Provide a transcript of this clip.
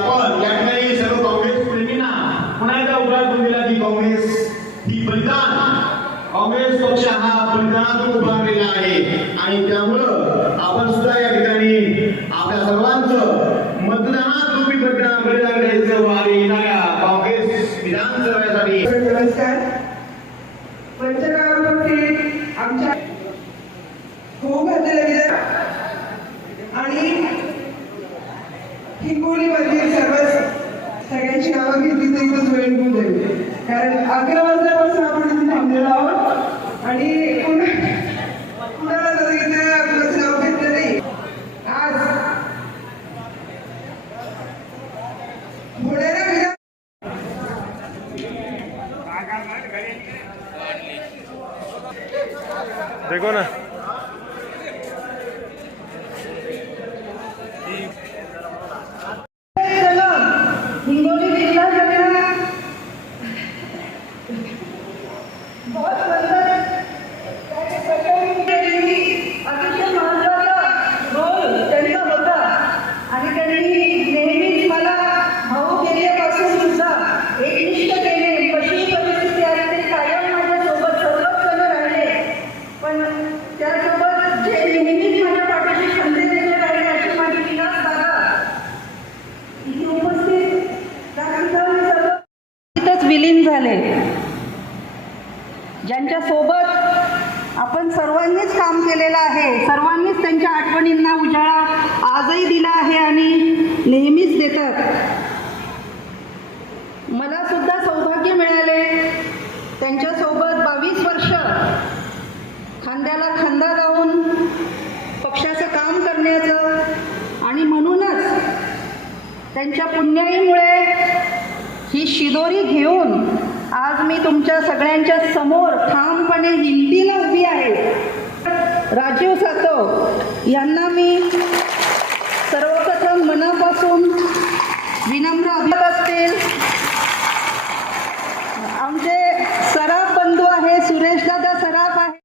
पण या ठिकाणी सर्व काँग्रेस प्रेमींना पुन्हा एकदा उभारून दिला की काँग्रेस ही बलिदान, काँग्रेस पक्ष हा बलिदानातून उभारलेला आहे आणि त्यामुळं आपण सुद्धा या ठिकाणी आपल्या सर्वांचं मतदानात रूपी बलिदान द्यायचं आणि येणाऱ्या काँग्रेस विधानसभेसाठी पंचगावावरती आमच्या होऊ घातलेल्या आणि हिंगोलीमधील सगळ्यांची नावं घेतली तर इथंच वेळ निघून जाईल, कारण 11 वाजल्यापासून आपण इथे थांबलेलो आहोत आणि कुणाला जर इथे आपलं नाव घेतलं नाही. आज होणाऱ्या देखो ना हिंगोली जिला बहुत अतिशय महत्वाचा रोल त्यांचा होता आणि त्यांनी नेहमीच मला भाऊ केल्यापासून सुद्धा एकनिष्ठतेने कशी परिस्थिती आहे ते कायम माझ्यासोबत सर्वच जण राहिले, पण त्यासोबत जे नेहमीच माझ्या पाठीशी खंबीरपणे राहिले अशी माझी विलास दादा इथे उपस्थित सर्व विलीन झाले, ज्यांच्या सोबत आपण सर्वांनीच काम केलेलं आहे, सर्वांनीच त्यांच्या आठवणींना उजाळा आजही दिला आहे आणि नेहमीच देतात. मला सुद्धा सौभाग्य मिळाले त्यांच्यासोबत 22 वर्ष खांद्याला खांदा लावून पक्षाचं काम करण्याचं आणि म्हणूनच त्यांच्या पुण्याईमुळे ही शिदोरी घेऊन आज मी तुमच्या सगळ्यांच्या समोर ठामपणे हिमतीला उभी आहे. राजीव सातव यांना मी सर्वप्रथम मनापासून विनम्र अभिवादन असतील.